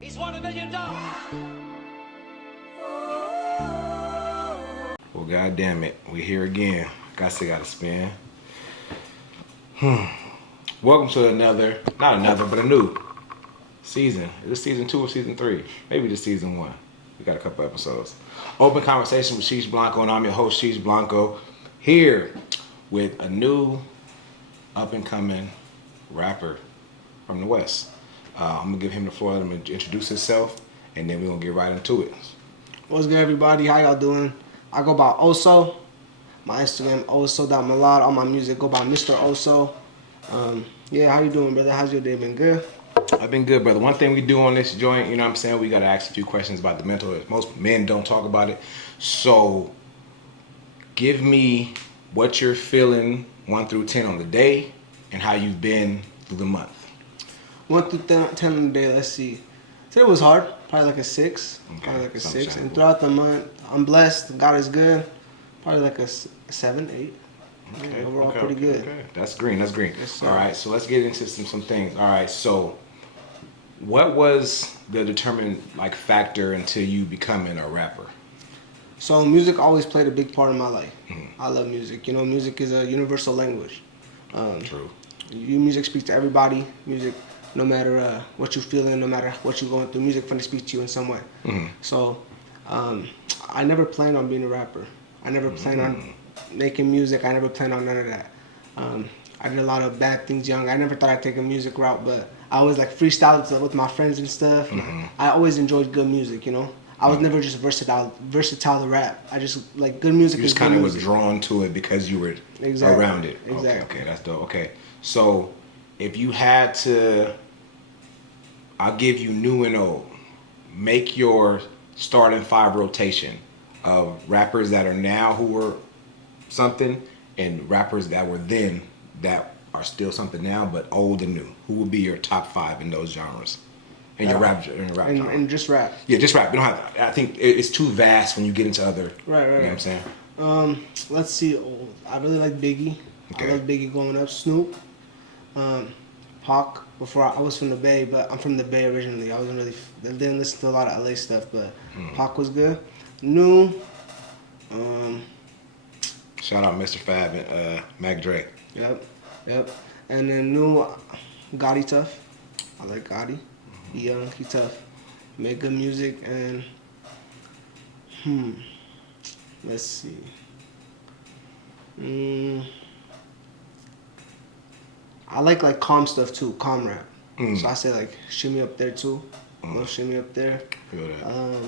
He's won $1 million. Well, God damn it, we're here again. I still got to spin. Welcome to a new season. Is this season 2 or season 3? Maybe just season 1. We got a couple episodes. Open conversation with SheeshBlanco, and I'm your host, SheeshBlanco, here with a new up-and-coming rapper from the West. I'm going to give him the floor, let him introduce himself, and then we're going to get right into it. What's good, everybody? How y'all doing? I go by Oso. My Instagram, oso.malad. All my music go by Mr.Oso. Yeah, how you doing, brother? How's your day been? Good? I've been good, brother. One thing we do on this joint, you know what I'm saying, we got to ask a few questions about the mental health. Most men don't talk about it. So give me what you're feeling 1 through 10 on the day and how you've been through the month. 1 through 10 on the day, let's see. Today was hard, probably like a 6. Okay, Probably like a 6. And understandable. throughout the month, I'm blessed. God is good. Probably like a 7, 8. Okay, Yeah, overall, okay, pretty okay, good. Okay. That's green. Yes, sir. All right, so let's get into some things. All right, so what was the determining factor into you becoming a rapper? So music always played a big part in my life. Mm-hmm. I love music. You know, music is a universal language. True. Music speaks to everybody. Music, no matter what you're feeling, no matter what you're going through, music finna speak to you in some way. Mm-hmm. So, I never planned on being a rapper. I never planned on making music. I never planned on none of that. I did a lot of bad things young. I never thought I'd take a music route, but I always freestyled with my friends and stuff. Mm-hmm. I always enjoyed good music, you know. I was never just versatile to rap. I just good music. You just kind of was drawn to it because you were around it. Exactly. Okay, that's dope. Okay, so if you had to, I'll give you new and old. Make your starting 5 rotation of rappers that are now who were something and rappers that were then that are still something now but old and new. Who would be your top 5 in those genres? In your rap genre. And just rap. Yeah, just rap. We don't have. I think it's too vast when you get into other. Right. You know what I'm saying? Let's see. I really like Biggie. Okay. I love Biggie growing up. Snoop. Pac. Before I was from the Bay, but I'm from the Bay originally. I didn't listen to a lot of LA stuff, but Pac was good. New. Shout out Mr. Fab and Mac Dre. Yep. And then new, Gotti tough. I like Gotti. He young, he tough. Make good music and let's see. I like calm stuff too, calm rap. So I say Shimmy Up There too. Little Shimmy Up There. Feel that.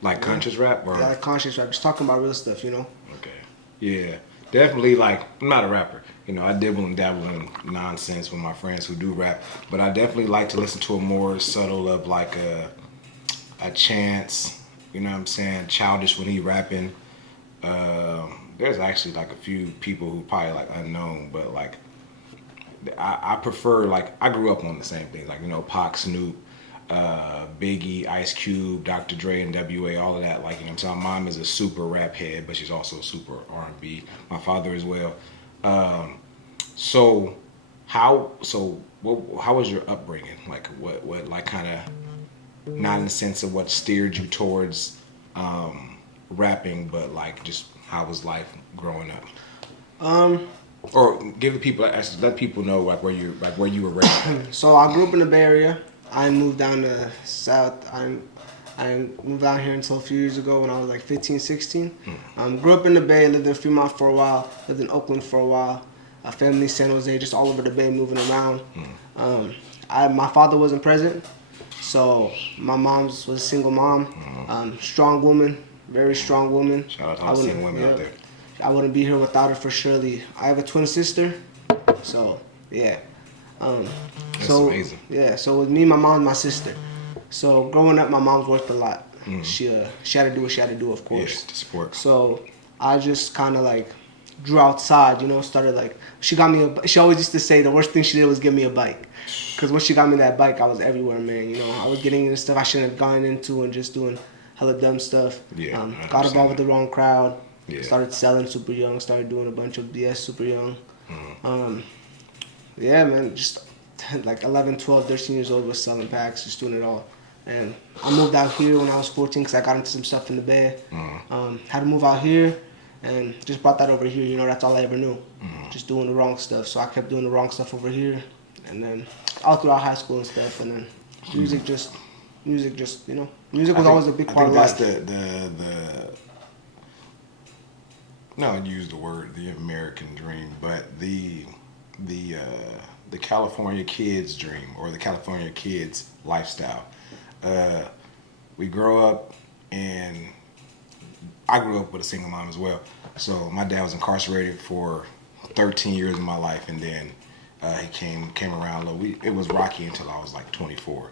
Like conscious rap or? Yeah, like conscious rap. Just talking about real stuff, you know. Okay. Yeah. Definitely I'm not a rapper. You know, I dibble and dabble in nonsense with my friends who do rap, but I definitely like to listen to a more subtle of a Chance, you know what I'm saying, Childish when he rapping. There's actually a few people who probably unknown, but I prefer I grew up on the same things, Pac, Snoop, Biggie, Ice Cube, Dr. Dre, and W.A., all of that. You know what I'm saying? My mom is a super rap head, but she's also super R&B. My father as well. So how was your upbringing? What kind of, not in the sense of what steered you towards rapping, but just how was life growing up? Or give the people, let people know where you were raised. So I grew up in the Bay Area. I moved down to South. I moved out here until a few years ago when I was 15, 16. Grew up in the Bay, lived in Fremont for a while, lived in Oakland for a while. Family, San Jose, just all over the Bay, moving around. My father wasn't present, so my mom was a single mom. Strong woman, very strong woman. Shout out to all the single women out there. I wouldn't be here without her for surely. I have a twin sister, so yeah. That's amazing. Yeah, so with me, my mom, and my sister. So growing up, my mom's worked a lot. She had to do what she had to do, of course. Yes, to support. So I just kind of drew outside, you know, started she got me she always used to say the worst thing she did was give me a bike. Because when she got me that bike, I was everywhere, man. You know, I was getting into stuff I shouldn't have gone into and just doing hella dumb stuff. Yeah. Got involved with the wrong crowd. Yeah. Started selling super young. Started doing a bunch of BS super young. Yeah, man. Just 11, 12, 13 years old was selling packs, just doing it all. And I moved out here when I was 14 because I got into some stuff in the Bay. Had to move out here and just brought that over here. You know, that's all I ever knew. Just doing the wrong stuff. So I kept doing the wrong stuff over here. And then all throughout high school and stuff. And then music just, you know, music was always a big part of life. I think that's no, I'd use the word the American dream, but the California kid's dream or the California kid's lifestyle. We grow up, and I grew up with a single mom as well. So my dad was incarcerated for 13 years of my life, and then he came around a little. It was rocky until I was like 24.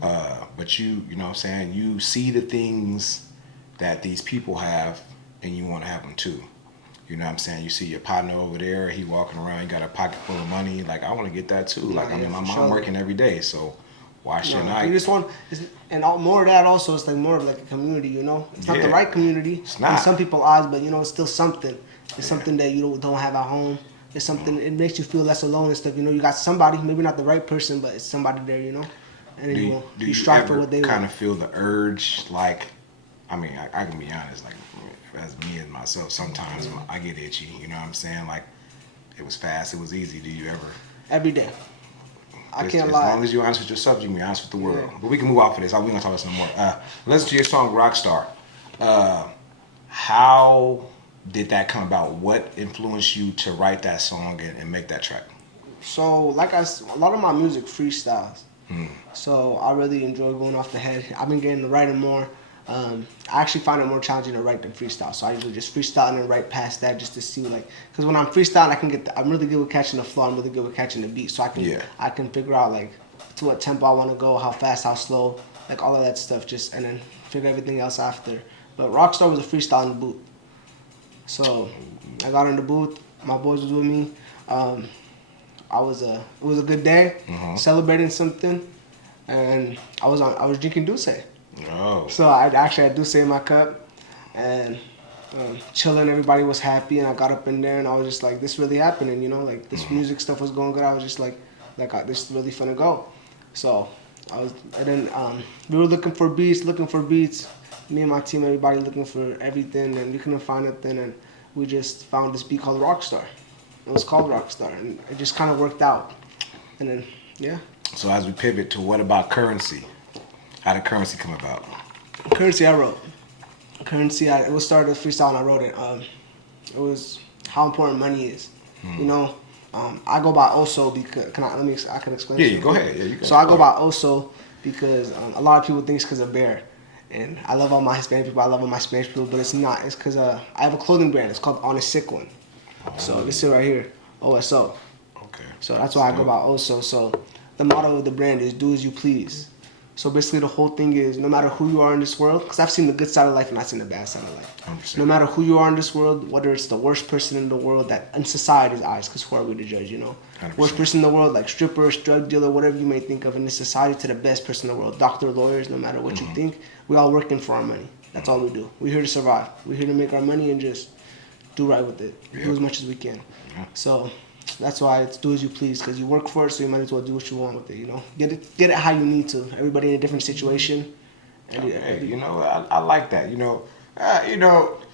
But you know what I'm saying? You see the things that these people have, and you want to have them too. You know what I'm saying? You see your partner over there, he walking around, he got a pocket full of money. Like, I want to get that too. Like, I mean, my mom working every day, so why shouldn't I? You just want, and more of that also, it's like more of like a community, you know? It's not the right community it's not. in some people's eyes, but you know, it's still something. It's something that you don't have at home. It's something, it makes you feel less alone and stuff. You know, you got somebody, maybe not the right person, but it's somebody there, you know? And do you strive ever for what they kind want. of feel the urge, like, I mean, I can be honest, like, as me and myself, sometimes I get itchy, you know what I'm saying? Like, it was fast, it was easy. Do you ever? Every day. I can't As lie. long as you're honest with yourself, you can be honest with the world. Yeah. But we can move off of this. We ain't gonna talk about this no more. Listen to your song Rockstar. How did that come about? What influenced you to write that song and make that track? So, like a lot of my music freestyles. So I really enjoy going off the head. I've been getting to writing more. I actually find it more challenging to write than freestyle. So I usually just freestyle and then write past that just to see, like, because when I'm freestyling, I'm really good with catching the flow. I'm really good with catching the beat. So I can figure out like to what tempo I want to go, how fast, how slow, like all of that stuff. Just and then figure everything else after. But Rockstar was a freestyle in the booth. So I got in the booth. My boys was with me. It was a good day, celebrating something, and I was drinking Douce. Oh. So I actually had Douce in my cup, and chilling. Everybody was happy, and I got up in there, and I was just like, "This really happening," you know? Like this music stuff was going good. I was just like, this is really finna go. So and then we were looking for beats. Me and my team, everybody looking for everything, and we couldn't find nothing, and we just found this beat called Rockstar. It was called Rockstar, and it just kind of worked out. And then, yeah. So as we pivot to what about Currency? How did Currency come about? Currency I wrote. It was started as freestyle and I wrote it. It was how important money is. You know, I go by Oso because, I can explain. Yeah, go ahead. Yeah, you can. So I go by Oso because a lot of people think it's because of bear. And I love all my Hispanic people, I love all my Spanish people, but it's not. It's because I have a clothing brand. It's called On a Sick One. So this is right here, OSO. Okay. So that's why I go by Oso. So the motto of the brand is do as you please. So basically the whole thing is no matter who you are in this world, because I've seen the good side of life and I've seen the bad side of life. 100%. No matter who you are in this world, whether it's the worst person in the world, that in society's eyes, because who are we to judge, you know? 100%. Worst person in the world, like strippers, drug dealer, whatever you may think of in this society, to the best person in the world, doctor, lawyers, no matter what you think, we all working for our money. That's all we do. We're here to survive. We're here to make our money and just do right with it. Yeah. Do as much as we can. Yeah. So that's why it's do as you please, because you work for it, so you might as well do what you want with it, you know? Get it how you need to. Everybody in a different situation. Okay, you know, I like that. You know,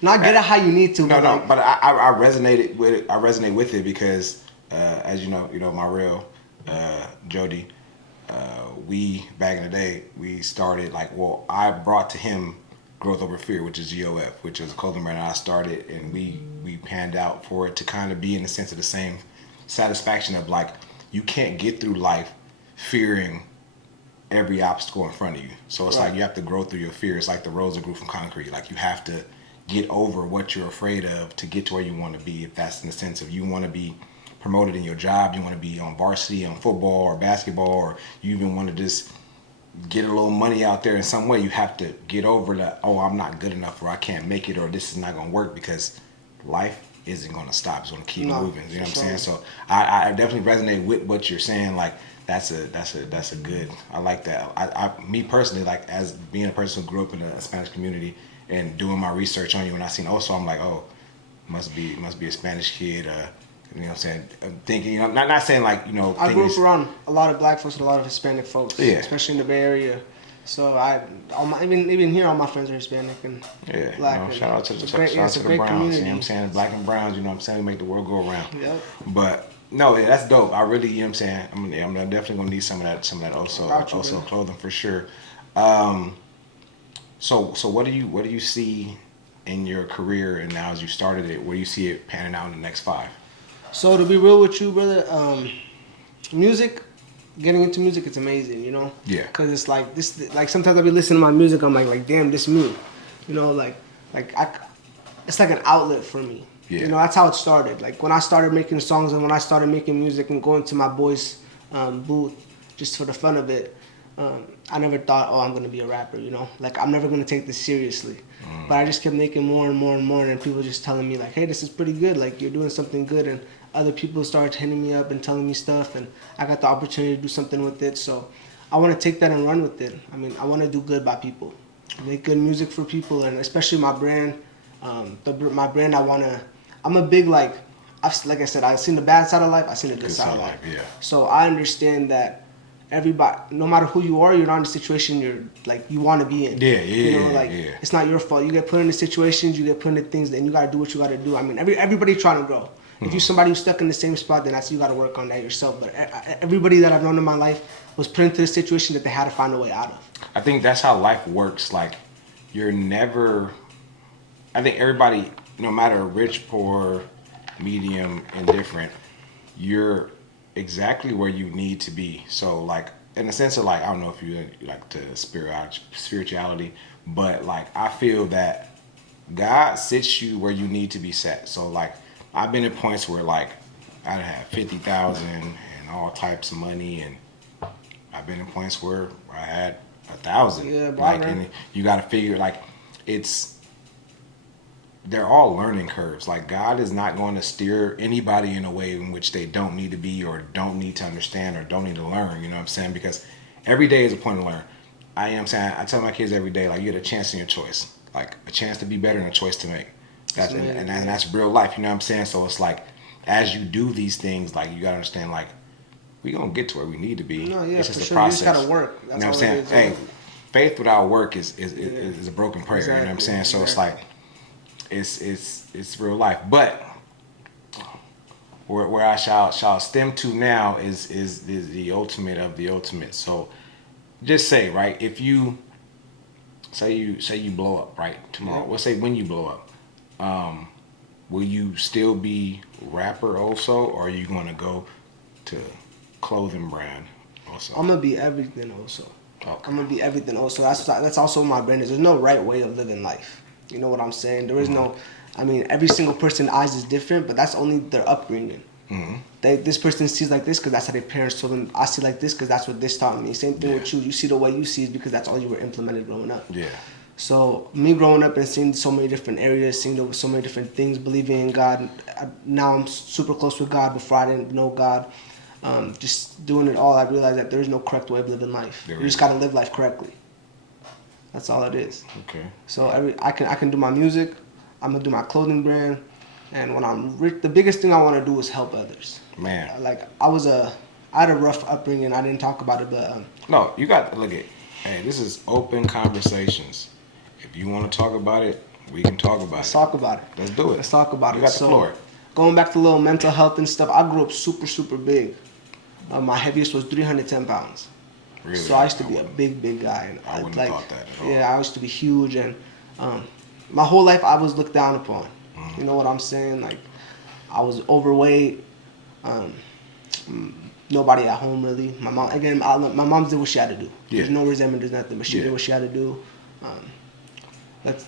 Not get it how you need to. No, but I resonated with it. I resonate with it because, as you know, my real Jody, we back in the day we started I brought to him Growth Over Fear, which is GOF, which is a clothing brand I started, and we panned out for it to kind of be in the sense of the same satisfaction of like you can't get through life fearing every obstacle in front of you. So it's like you have to grow through your fear. It's like the roads that grew from concrete. Like you have to get over what you're afraid of to get to where you want to be. If that's in the sense of you want to be promoted in your job, you want to be on varsity, on football or basketball, or you even want to just get a little money out there in some way, you have to get over that, oh, I'm not good enough, or I can't make it, or this is not going to work, because life isn't going to stop. It's going to keep moving. You know what I'm saying? So I definitely resonate with what you're saying. Like that's a good. I like that. Me personally, like as being a person who grew up in a Spanish community and doing my research on you, and I seen Oso, I'm like, oh, must be a Spanish kid. You know what I'm saying? I'm thinking, you know, not saying like, you know. I grew up around a lot of black folks and a lot of Hispanic folks, especially in the Bay Area. So even here, all my friends are Hispanic and Yeah, black. you know, shout out to the It's a great Browns. community. You know what I'm saying? Black and Browns. You know what I'm saying? We make the world go around. Yep. But no, yeah, that's dope. I really, you know what I'm saying? I'm definitely gonna need some of that Got you, also man. clothing for sure. Um, so what do you see in your career and now as you started it? Where do you see it panning out in the next 5? So to be real with you, brother, music, getting into music, it's amazing, you know. Yeah. Cause it's like this, like sometimes I be listening to my music, I'm like damn, this me, you know, it's like an outlet for me. Yeah. You know, that's how it started. Like when I started making songs and when I started making music and going to my boys' booth just for the fun of it, I never thought, oh, I'm gonna be a rapper. You know, like I'm never gonna take this seriously. But I just kept making more and more and more, and people just telling me like, hey, this is pretty good. Like you're doing something good, and other people started hitting me up and telling me stuff, and I got the opportunity to do something with it. So I want to take that and run with it. I mean, I want to do good by people, make good music for people, and especially my brand. My brand, I'm a big like I said, I've seen the bad side of life, I've seen the good side of life. Yeah. So I understand that everybody, no matter who you are, you're not in a situation you're like you want to be in. Yeah, You know, like yeah. it's not your fault. You get put into situations, you get put into things, then you gotta do what you gotta do. I mean, everybody trying to grow. If you're somebody who's stuck in the same spot, then that's you gotta work on that yourself. But everybody that I've known in my life was put into a situation that they had to find a way out of. I think that's how life works. Like you're never. I think everybody, no matter rich, poor, medium, indifferent, you're exactly where you need to be. So like in the sense of like I don't know if you like to spirituality, but like I feel that God sits you where you need to be set. So like I've been at points where like I have 50,000 and all types of money, and I've been at points where I had 1,000. Yeah, like right. and you got to figure like they're all learning curves. Like God is not going to steer anybody in a way in which they don't need to be or don't need to understand or don't need to learn. You know what I'm saying? Because every day is a point to learn. I am saying I tell my kids every day like you get a chance in your choice, like a chance to be better and a choice to make. That's real life. You know what I'm saying? So it's like as you do these things, like you gotta understand like we gonna get to where we need to be. No, yeah, it's just for a sure. process. You just gotta work. You know what I'm saying? Hey, faith without work is a broken prayer. Exactly. You know what I'm saying? So it's like it's real life. But where I shall stem to now is the ultimate of the ultimate. So just say, right, if you say you blow up, right, tomorrow. Yeah. Let's say when you blow up, will you still be rapper also, or are you gonna go to clothing brand also? I'm gonna be everything also. Okay. I'm gonna be everything also. That's also my brand is. There's no right way of living life. You know what I'm saying? There is no. I mean, every single person's eyes is different, but that's only their upbringing. This person sees like this because that's how their parents told them. I see like this because that's what this taught me. Same thing with you. You see the way you see is because that's all you were implemented growing up. Yeah. So me growing up and seeing so many different areas, seeing so many different things, believing in God. Now I'm super close with God. Before I didn't know God. Just doing it all, I realized that there's no correct way of living life. You just gotta live life correctly. That's all it is. Okay. So I can do my music. I'm gonna do my clothing brand, and when I'm rich, the biggest thing I want to do is help others. Man. Like I had a rough upbringing. I didn't talk about it, but no, you got to look at. Hey, this is open conversations. If you want to talk about it, we can talk about let's it. talk about it. Let's do it. Let's talk about it. You got the floor. Going back to little mental health and stuff, I grew up super big. My heaviest was 310 pounds. Really? So I used to be a big guy. And I wouldn't have thought that at all. Yeah, I used to be huge, and my whole life I was looked down upon. You know what I'm saying? Like I was overweight. Nobody at home really. My mom again. My mom did what she had to do. Yeah. There's no resentment. There's nothing. But she did what she had to do. That's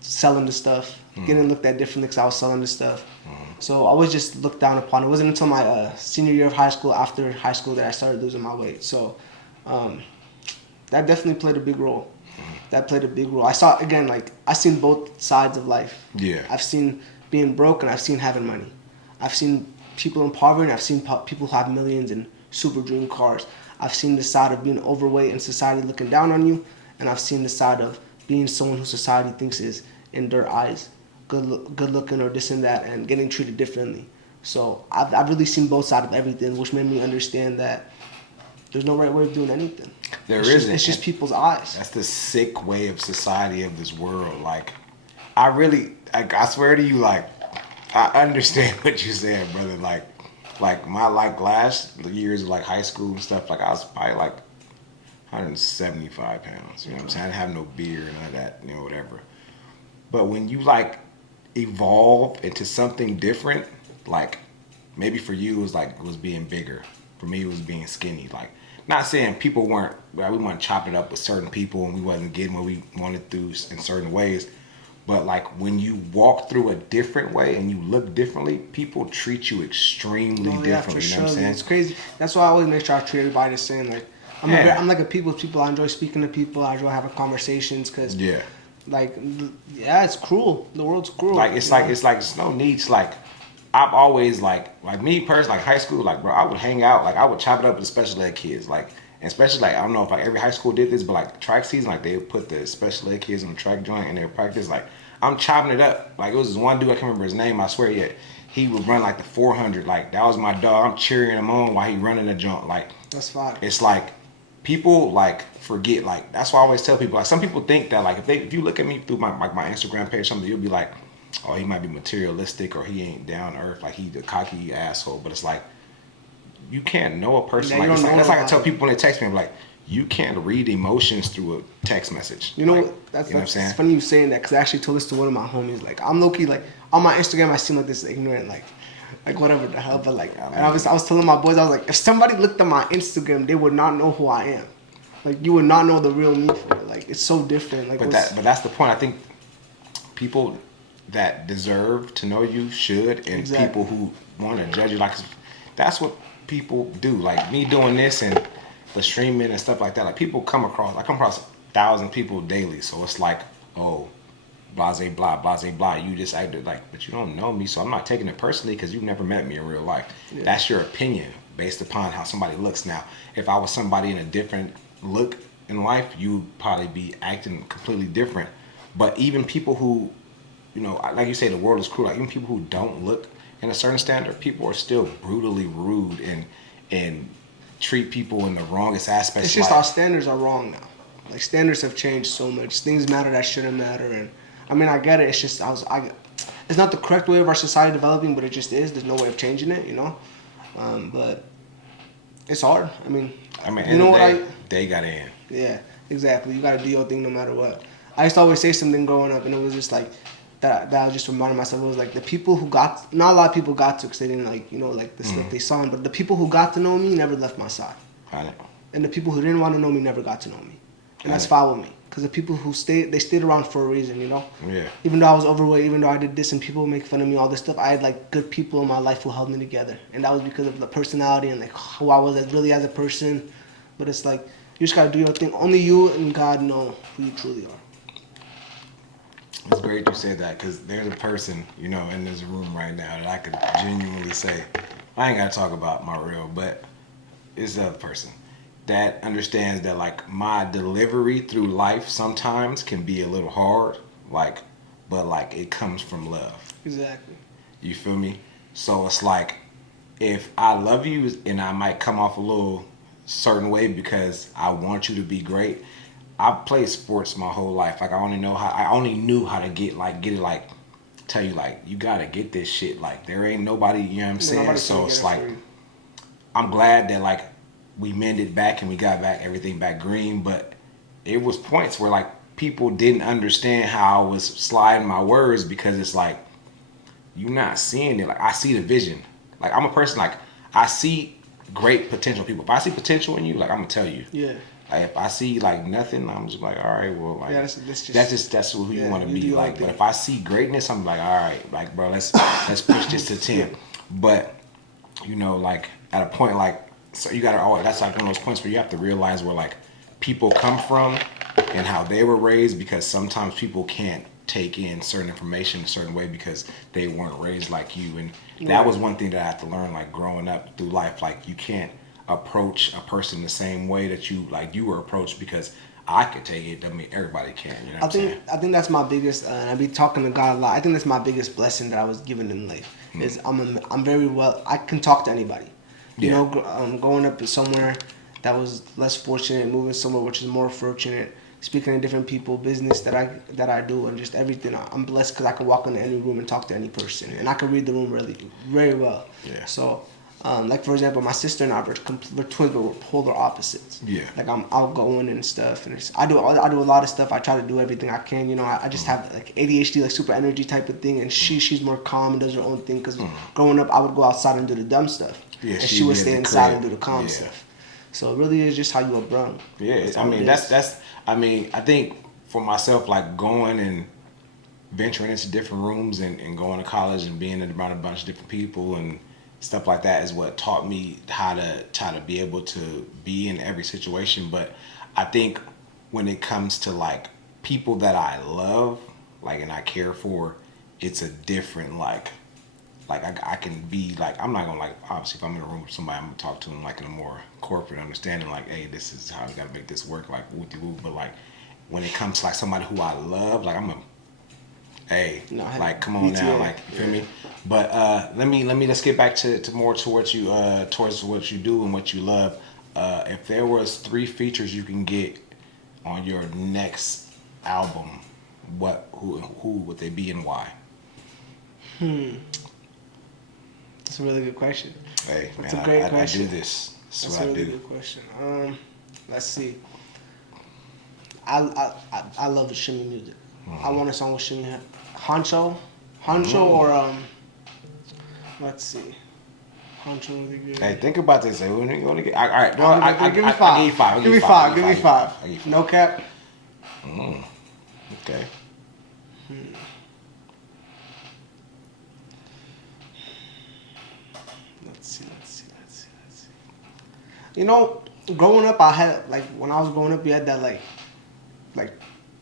selling the stuff, getting looked at differently because I was selling the stuff. So I was just looked down upon. It wasn't until my senior year of high school, after high school, that I started losing my weight. So that definitely played a big role. That played a big role. I saw, again, like, I've seen both sides of life. Yeah. I've seen being broke and I've seen having money. I've seen people in poverty and I've seen people who have millions and super dream cars. I've seen the side of being overweight and society looking down on you, and I've seen the side of being someone who society thinks is, in their eyes, good looking or this and that, and getting treated differently. So I've really seen both sides of everything, which made me understand that there's no right way of doing anything. There it's isn't. It's just people's eyes. That's the sick way of society of this world. Like, I swear to you, like, I understand what you're saying, brother. Like my last years of like high school and stuff. Like I was probably like 175 pounds. You know what I'm saying? I didn't have no beard and none of that. You know, whatever. But when you like evolve into something different, like maybe for you it was being bigger. For me, it was being skinny. Like, not saying people weren't, we weren't chopping it up with certain people and we wasn't getting what we wanted through in certain ways. But like when you walk through a different way and you look differently, people treat you extremely differently. You know what I'm saying? It's crazy. That's why I always make sure I treat everybody the same. Like I'm like a people's people. I enjoy speaking to people. I enjoy having conversations because it's cruel. The world's cruel. Like it's there's no need. It's like I've always like me personally, like high school, like bro, I would hang out, like I would chop it up with the special ed kids, like, and especially like I don't know if like every high school did this, but like track season, like they would put the special ed kids on the track joint and they would practice. Like I'm chopping it up. Like it was this one dude, I can't remember his name, I swear yet. He would run like the 400, like that was my dog. I'm cheering him on while he running the joint. Like that's fine. It's like people like forget. Like that's why I always tell people. Like some people think that like if you look at me through my Instagram page, or something, you'll be like, oh, he might be materialistic or he ain't down to earth, like he's a cocky asshole. But it's like you can't know a person. Like, that's like I tell people when they text me, I'm like, you can't read emotions through a text message. You know, like, that's what I'm saying? It's funny you saying that because I actually told this to one of my homies. Like I'm low key like on my Instagram, I seem like this ignorant, like whatever the hell. But like I was telling my boys, I was like, if somebody looked at my Instagram, they would not know who I am. Like you would not know the real me for it. Like it's so different. Like, but that's the point. I think people that deserve to know you should, and people who want to judge you, like that's what people do. Like me doing this and the streaming and stuff like that. Like people come across 1,000 people daily. So it's like, oh, blase blah, blase blah. You just acted like, but you don't know me, so I'm not taking it personally because you've never met me in real life. Yeah. That's your opinion based upon how somebody looks. Now, if I was somebody in a different look in life, you'd probably be acting completely different. But even people who, you know, like you say, the world is cruel. Like even people who don't look in a certain standard, people are still brutally rude and treat people in the wrongest aspects. It's just our standards are wrong now. Like standards have changed so much. Things matter that shouldn't matter. And I mean, I get it. It's just it's not the correct way of our society developing, but it just is. There's no way of changing it, you know. But it's hard. I mean, you know what? They got in. Yeah, exactly. You got to do your thing no matter what. I used to always say something growing up, and it was just like that I was just reminding myself. It was like the people who got, not a lot of people got to because they didn't like, you know, like the stuff they saw, but the people who got to know me never left my side. And the people who didn't want to know me never got to know me. And that's fine with me. Because the people who stayed, they stayed around for a reason, you know? Yeah. Even though I was overweight, even though I did this and people make fun of me, all this stuff, I had like good people in my life who held me together. And that was because of the personality and like who I was really as a person. But it's like, you just got to do your thing. Only you and God know who you truly are. It's great you said that because there's a person, you know, in this room right now that I could genuinely say, I ain't got to talk about my real, but it's the other person that understands that like my delivery through life sometimes can be a little hard, like, but like it comes from love. Exactly. You feel me? So it's like if I love you and I might come off a little certain way because I want you to be great. I've played sports my whole life. Like I only knew how to get it like tell you like you gotta get this shit. Like there ain't nobody, you know what I'm saying? So it's like I'm glad that like we mended back and we got back everything back green, but it was points where like people didn't understand how I was sliding my words because it's like you're not seeing it. Like I see the vision. Like I'm a person like I see great potential people. If I see potential in you, like I'm gonna tell you. Yeah. Like if I see like nothing, I'm just like, all right, well, like that's who you want to be. Like, but if I see greatness, I'm like, all right, like, bro, let's push this to 10. But you know, like at a point, like, so you gotta always. That's like one of those points where you have to realize where like people come from and how they were raised, because sometimes people can't take in certain information a certain way because they weren't raised like you. And that was one thing that I had to learn, like growing up through life. Like you can't approach a person the same way that you were approached, because I could take it. I mean, everybody can. You know what I'm saying? I think that's my biggest, and I be talking to God a lot. I think that's my biggest blessing that I was given in life. Is I'm very well. I can talk to anybody. You know, growing up somewhere that was less fortunate, moving somewhere which is more fortunate, speaking to different people, business that I do, and just everything. I'm blessed because I can walk into any room and talk to any person, and I can read the room really very well. Yeah. So, like for example, my sister and I we're twins, but we're polar opposites. Yeah. Like I'm outgoing and stuff, and I do a lot of stuff. I try to do everything I can. You know, I just have like ADHD, like super energy type of thing, and she's more calm and does her own thing. Because growing up, I would go outside and do the dumb stuff, and she would stay inside and do the calm stuff. So it really is just how you were brung. Yeah, I mean that's I mean, I think for myself, like going and venturing into different rooms and going to college and being around a bunch of different people and stuff like that is what taught me how to be able to be in every situation. But I think when it comes to like people that I love, like, and I care for, it's a different like I can be like, I'm not gonna like, obviously if I'm in a room with somebody, I'm gonna talk to them like in a more corporate understanding, like, hey, this is how we gotta make this work, like whoopty whoop. But like when it comes to like somebody who I love, like I'm a, hey, like come on now, like you feel me? But let's get back to more towards what you do and what you love. If there was 3 features you can get on your next album, who would they be and why? That's a really good question. Hey, that's man, a great question. I do this. That's a really good question. Let's see. I love the shimmy music. I want a song with shimmy. Honcho or let's see. Honcho really good. Hey, think about this. Hey, when you gonna get? All right, no, give me 5. Give me 5. Give me 5. No cap. Okay. Let's see. You know, growing up, I had like when I was growing up, you had that like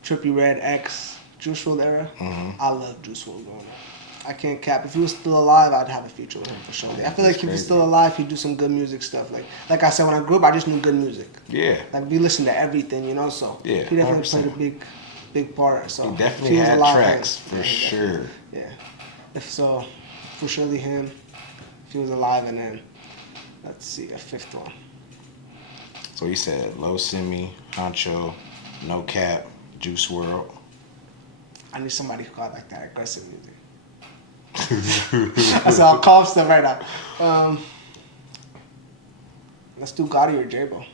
Trippie Redd X Juice WRLD era. I love Juice WRLD growing up. I can't cap. If he was still alive, I'd have a feature with him for sure. I feel like if he was still alive, he'd do some good music stuff. Like I said, when I grew up, I just knew good music. Yeah. Like we listened to everything, you know. So yeah, he definitely 100%. Played a big part. So he definitely had tracks for sure. Yeah. If so, for surely him. If he was alive, and then let's see a 5th one. So you said Low Simi, Honcho, No Cap, Juice WRLD. I need somebody who got like that aggressive music. That's all calm stuff right now. Let's do Gotti or J-Bo.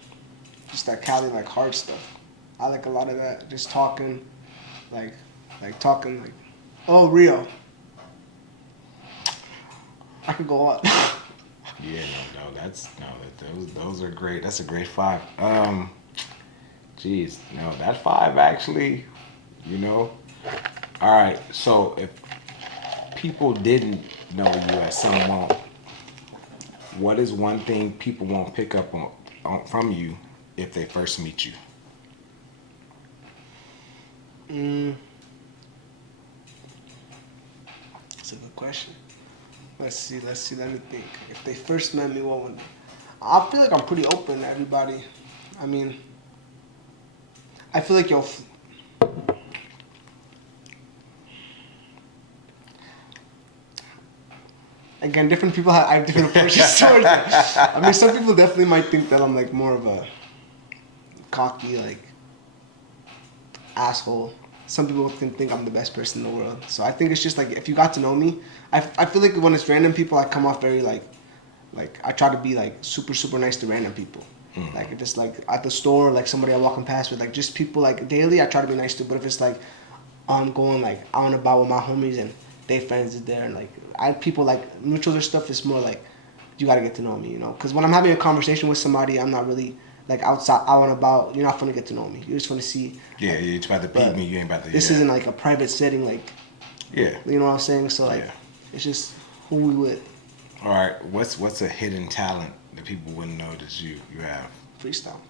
Just that Cali like hard stuff. I like a lot of that. Just talking, like oh Rio. I could go on. Yeah, those are great. That's a great 5. Geez, no, that 5 actually, you know. All right, so if people didn't know you as someone, what is one thing people won't pick up on from you if they first meet you? That's a good question. Let's see. Let me think. If they first met me, what would? I feel like I'm pretty open to everybody. I mean, I feel like again, different people have different approaches towards it. I mean, some people definitely might think that I'm like more of a cocky, like asshole. Some people can think I'm the best person in the world. So I think it's just like if you got to know me, I feel like when it's random people, I come off very like I try to be like super nice to random people. Like just like at the store, like somebody I'm walking past with, like just people like daily, I try to be nice to. But if it's like I'm going like out and about with my homies and they friends is there, and like people like mutuals or stuff, it's more like you gotta get to know me, you know. Because when I'm having a conversation with somebody, I'm not really like outside out and about. You're not gonna get to know me. You just want to see. Yeah, you're about to beat me. You ain't about to. This isn't like a private setting, like. Yeah. You know what I'm saying? So like, it's just who we with. All right, what's a hidden talent that people wouldn't know that you have? Freestyle.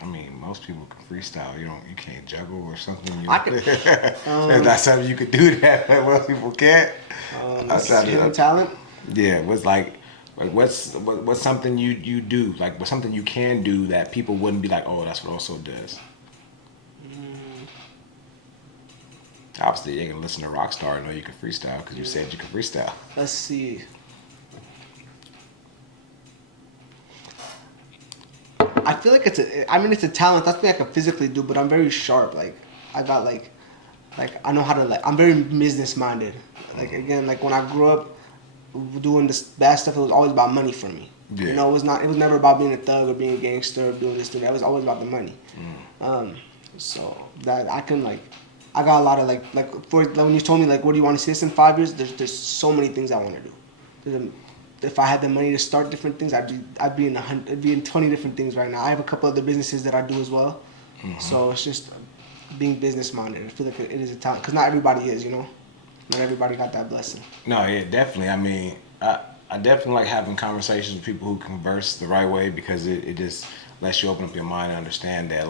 I mean, most people can freestyle. You can't juggle or something. I can. If that's something you could do that, most people can't. Hidden talent. Yeah, what's something you do, like what's something you can do that people wouldn't be like, oh, that's what Oso does. Obviously, you ain't gonna listen to Rockstar and know you can freestyle because you said you can freestyle. Let's see. I feel like it's a talent. That's something I can physically do, but I'm very sharp. Like I got like I know how to I'm very business minded. Like again, like when I grew up doing this bad stuff, it was always about money for me. Yeah. You know, it was never about being a thug or being a gangster or doing this, doing that. It was always about the money. So that I can I got a lot of when you told me what do you want to see this in 5 years? There's so many things I want to do. If I had the money to start different things, I'd be in 20 different things right now. I have a couple other businesses that I do as well. So it's just being business minded. I feel like it is a talent because not everybody is, you know. Not everybody got that blessing. No, yeah, definitely. I mean, I definitely like having conversations with people who converse the right way because it just lets you open up your mind and understand that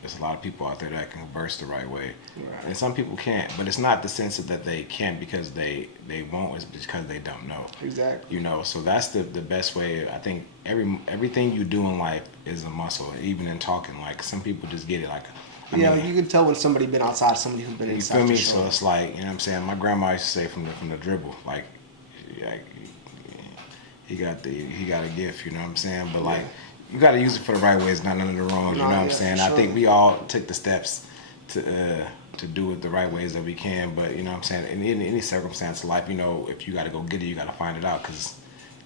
there's a lot of people out there that can converse the right way, Right. and some people can't. But it's not the sense of that they can't because they won't. It's because they don't know. Exactly. You know, so that's the best way. I think everything you do in life is a muscle. Even in talking, like some people just get it. I mean, you can tell when somebody been outside, somebody who's been inside. You feel me? Sure. So it's like, you know what I'm saying? My grandma used to say from the dribble, he got a gift, you know what I'm saying? But you got to use it for the right way. It's not none of the wrongs, you know what I'm saying? Sure. I think we all took the steps to do it the right ways that we can. But you know what I'm saying? In any circumstance of life, you know, if you got to go get it, you got to find it out because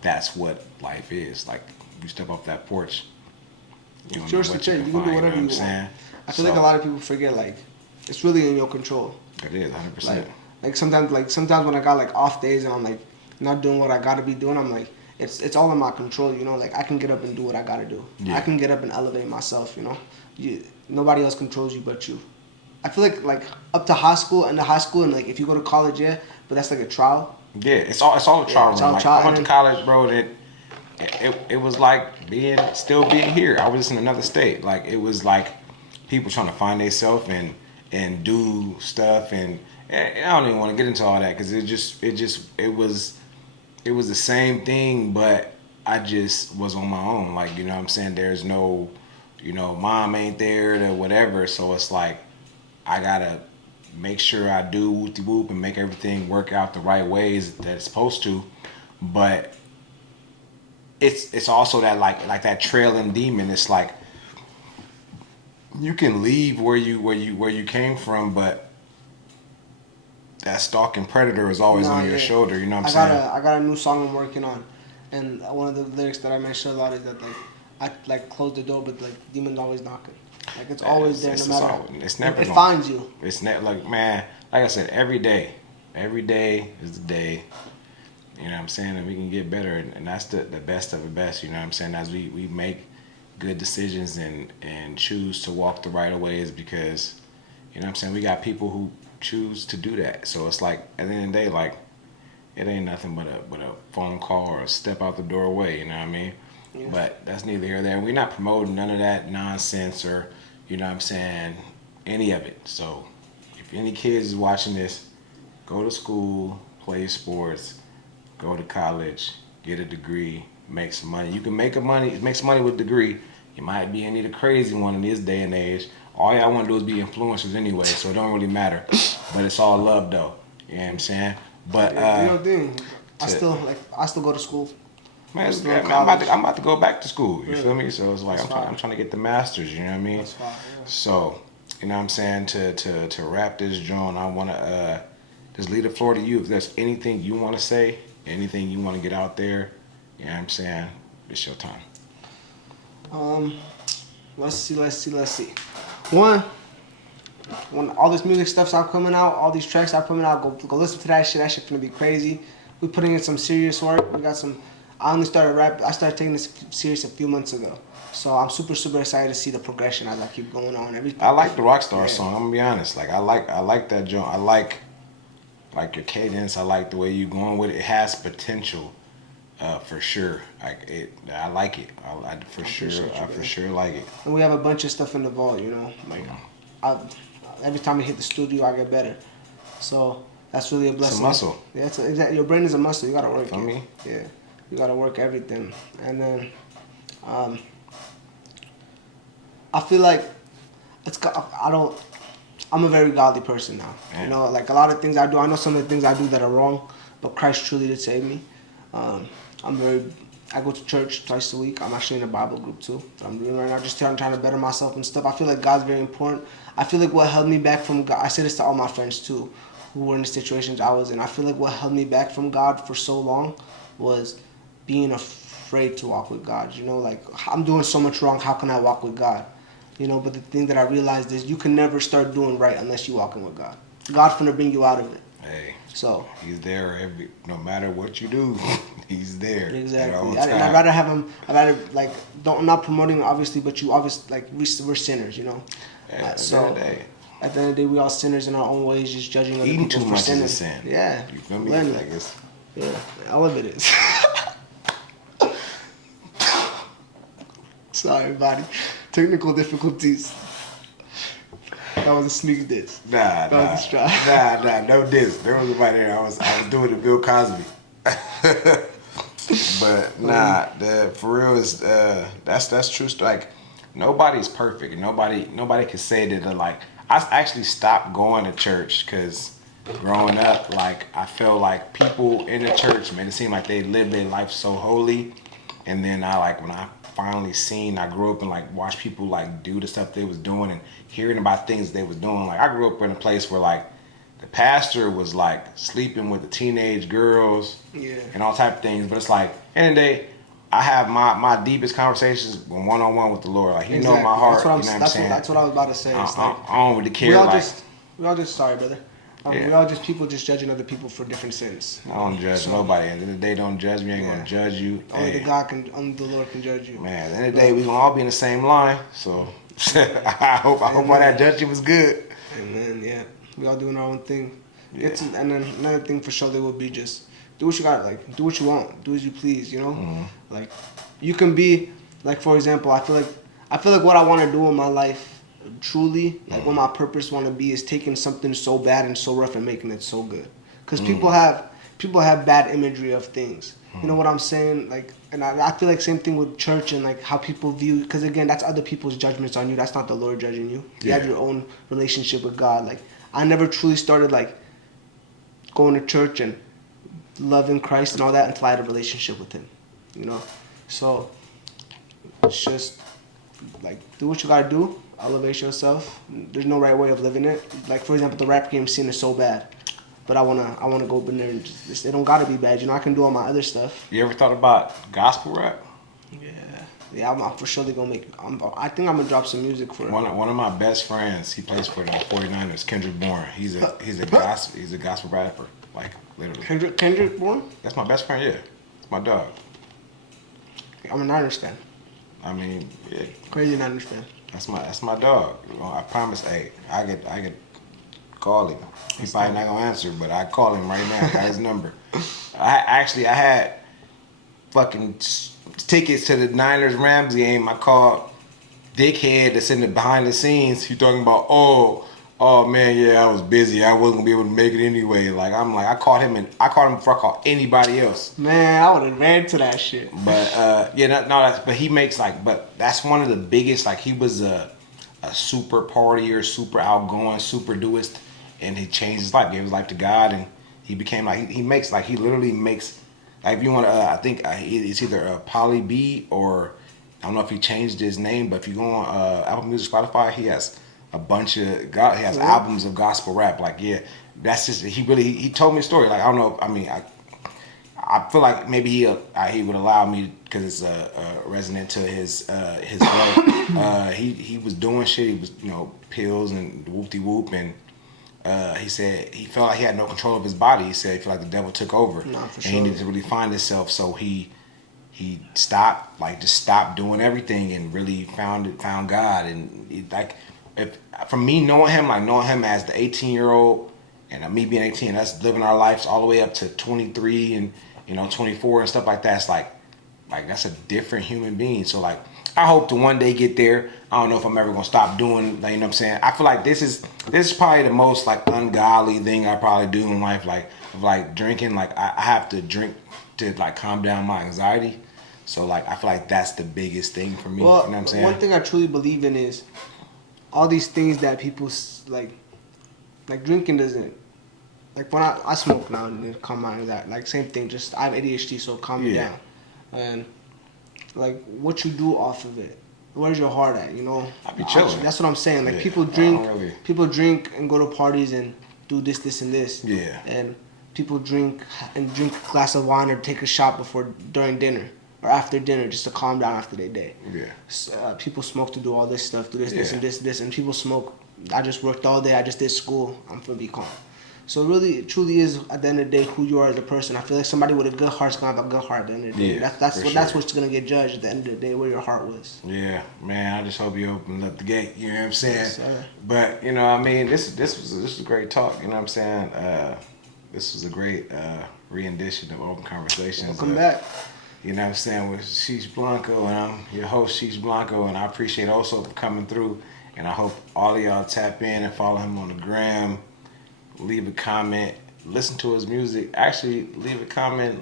that's what life is. Like you step off that porch, you don't know what you can do find, whatever you know what I'm you saying? want. I feel like a lot of people forget it's really in your control. It is 100%. Sometimes when I got off days and I'm not doing what I gotta be doing, I'm it's all in my control, you know. I can get up and do what I gotta do. Yeah. I can get up and elevate myself, you know. Nobody else controls you but you. I feel like up to high school and if you go to college, yeah, but that's like a trial. Yeah, it's all a trial run. I went to college, bro. It was like still being here. I was just in another state. Like it was like people trying to find themselves and do stuff and I don't even want to get into all that because it was the same thing, but I just was on my own. Like, you know what I'm saying? There's no, you know, mom ain't there to whatever. So it's like I gotta make sure I do whoop-de-whoop and make everything work out the right ways that it's supposed to. But it's also that like that trailing demon. It's like you can leave where you came from, but that stalking predator is always on your shoulder. You know what I'm saying? I got a new song I'm working on, and one of the lyrics that I mention a lot is that I close the door, but demon's always knocking. It's always there, no matter. It's never. It finds you. It's never man. Like I said, every day is the day. You know what I'm saying? And we can get better, and that's the best of the best. You know what I'm saying? As we make good decisions and choose to walk the right ways, because you know what I'm saying, we got people who choose to do that. So it's like at the end of the day, it ain't nothing but a phone call or a step out the door away. You know what I mean? Yeah. But that's neither here nor there. We're not promoting none of that nonsense or, you know what I'm saying, any of it. So if any kids is watching this, go to school, play sports, go to college, get a degree, make some money. You can make some money with a degree. You might be any the crazy one in this day and age. All y'all want to do is be influencers anyway, so it don't really matter. But it's all love though. You know what I'm saying? But I still go to school. Man, I'm about to go back to school. You feel me? So it's like I'm trying to get the masters. You know what I mean? That's fine. Yeah. So you know what I'm saying, to wrap this joint, I want to just leave the floor to you. If there's anything you want to say, anything you want to get out there, you know what I'm saying, it's your time. Let's see. When all this music stuff start coming out, all these tracks are coming out, go listen to that shit. That shit gonna be crazy. We putting in some serious work. We got some. I started taking this serious a few months ago. So I'm super excited to see the progression as I keep going on. I like the Rockstar song. I'm gonna be honest. I like that joint. I like your cadence. I like the way you going with it. It has potential, for sure. I like it. I for sure like it. And we have a bunch of stuff in the vault. You know, every time I hit the studio, I get better. So that's really a blessing. It's a muscle. Yeah, exactly. Your brain is a muscle. You gotta work it. Me? Yeah, you gotta work everything. And then, I feel like I'm a very godly person now. Man. You know, like a lot of things I do. I know some of the things I do that are wrong, but Christ truly did save me. I'm very I go to church twice a week. I'm actually in a Bible group too. That I'm doing right now, just trying to better myself and stuff. I feel like God's very important. I feel like what held me back from God, I say this to all my friends too, who were in the situations I was in. I feel like what held me back from God for so long was being afraid to walk with God. You know, like, I'm doing so much wrong. How can I walk with God? You know, but the thing that I realized is you can never start doing right unless you walking with God. God's gonna bring you out of it. Hey, so He's there no matter what you do. He's there. Exactly. And I'd rather have him. I'd rather like I'm not promoting it, obviously, but you obviously like we're sinners, you know. At the so end of the day, at the end of the day, we all sinners in our own ways, just judging other eating people too for much sinning. is a sin. Yeah. You feel me? Learn Like it's. Yeah, all of it is. Sorry, buddy. Technical difficulties. That was a sneak diss. Nah, was a try. no diss. There was somebody there. I was doing the Bill Cosby. But nah, for real is that's true. Like nobody's perfect. Nobody can say that. Like I actually stopped going to church because growing up, like I felt like people in the church made it seem like they lived their life so holy, and then when I finally I grew up and like watched people like do the stuff they was doing and hearing about things they was doing. Like I grew up in a place where like the pastor was like sleeping with the teenage girls and all type of things. But it's like end of the day, I have my deepest conversations one-on-one with the Lord. Like He know my heart. That's what I was about to say. It's I don't really care. We all just sorry, brother. We all just people just judging other people for different sins. I don't judge nobody. At the end of the day, don't judge me. I ain't gonna judge you. Only the Lord can judge you. Man, at the end of the day, we gonna all be in the same line. So I hope all that judging was good. Amen. Yeah, we all doing our own thing. Yeah. And then another thing for sure, they will be just do what you got. Like do what you want, do as you please. You know, like you can be like, for example, I feel like what I want to do in my life. Truly, like what my purpose want to be is taking something so bad and so rough and making it so good. Because people have bad imagery of things. You know what I'm saying? Like, and I feel like same thing with church and like how people view. Because again, that's other people's judgments on you. That's not the Lord judging you. You have your own relationship with God. Like, I never truly started like going to church and loving Christ and all that until I had a relationship with Him. You know, so it's just like do what you gotta do. Elevate yourself. There's no right way of living it. Like for example, the rap game scene is so bad, but I wanna go in there and just, it don't gotta be bad. You know, I can do all my other stuff. You ever thought about gospel rap? Yeah. I'm for sure gonna make. I think I'm gonna drop some music for one of my best friends. He plays for the 49ers. Kendrick Bourne. He's a gospel rapper. Like literally. Kendrick Bourne. That's my best friend. Yeah, it's my dog. I'm a Niners fan. I mean, yeah. Crazy Niners fan. That's my dog. I promise. Hey, I get call him. He's probably not gonna answer, but I call him right now. I got his number. I had fucking tickets to the Niners Rams game. I called dickhead that's in the behind the scenes. He talking about oh man, yeah, I was busy. I wasn't gonna be able to make it anyway. Like I called him before I called anybody else. Man, I would have ran to that shit. But but he makes but that's one of the biggest. Like he was a super partier, super outgoing, super doist, and he changed his life, gave his life to God, and he became he literally makes like if you want to I think it's either Polly B or I don't know if he changed his name, but if you go on Apple Music, Spotify, he has a bunch of he has albums of gospel rap. Like that's just he told me a story. Like I don't know. I mean I feel like maybe he would allow me because it's resonant to his work. He was doing shit. He was pills and whoop-de-whoop and he said he felt like he had no control of his body. He said he felt like the devil took over and he needed to really find himself. So he stopped just stopped doing everything and really found God and from me knowing him as the 18-year-old and me being 18, us living our lives all the way up to 23 and 24 and stuff like that. It's like that's a different human being. So I hope to one day get there. I don't know if I'm ever gonna stop doing. You know what I'm saying? I feel like this is probably the most ungodly thing I probably do in life. Like drinking. I have to drink to calm down my anxiety. So I feel like that's the biggest thing for me. Well, you know what I'm saying? One thing I truly believe in is all these things that people like drinking doesn't. Like when I smoke now and calm my that same thing. Just I have ADHD, so calm me down. And like what you do off of it. Where's your heart at? You know, I be chilling. That's what I'm saying. Like Yeah, people I don't drink, people drink and go to parties and do this, this, and this. Yeah. And people drink and drink a glass of wine or take a shot during dinner or after dinner just to calm down after their day. Yeah. People smoke to do all this stuff, do this, this, Yeah. and this, and people smoke. I just worked all day. I just did school. I'm gonna be calm. So really, it truly is at the end of the day who you are as a person. I feel like somebody with a good heart's gonna have a good heart at the end of the day. Yeah, That's what's gonna get judged at the end of the day, where your heart was. Yeah, man. I just hope you opened up the gate. You know what I'm saying? Yes, sir. But you know, I mean, this was a great talk. You know what I'm saying? This was a great rendition of Open Conversations. Welcome back. You know what I'm saying? With SheeshBlanco, and I'm your host, SheeshBlanco, and I appreciate Oso for coming through. And I hope all of y'all tap in and follow him on the gram. Leave a comment, listen to his music. Actually, leave a comment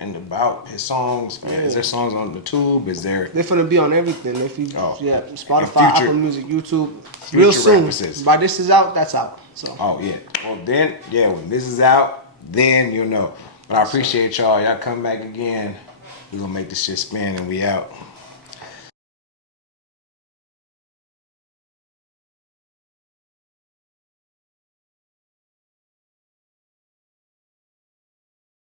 and about his songs. Yeah. Is there songs on the tube? Is there? They're gonna be on everything. If you, And Spotify, future- Apple Music, YouTube, real soon. references. By this is out, that's out. So. Oh yeah. Well then, yeah. When this is out, then you'll know. But I appreciate y'all. Y'all come back again. We gonna make this shit spin, and we out.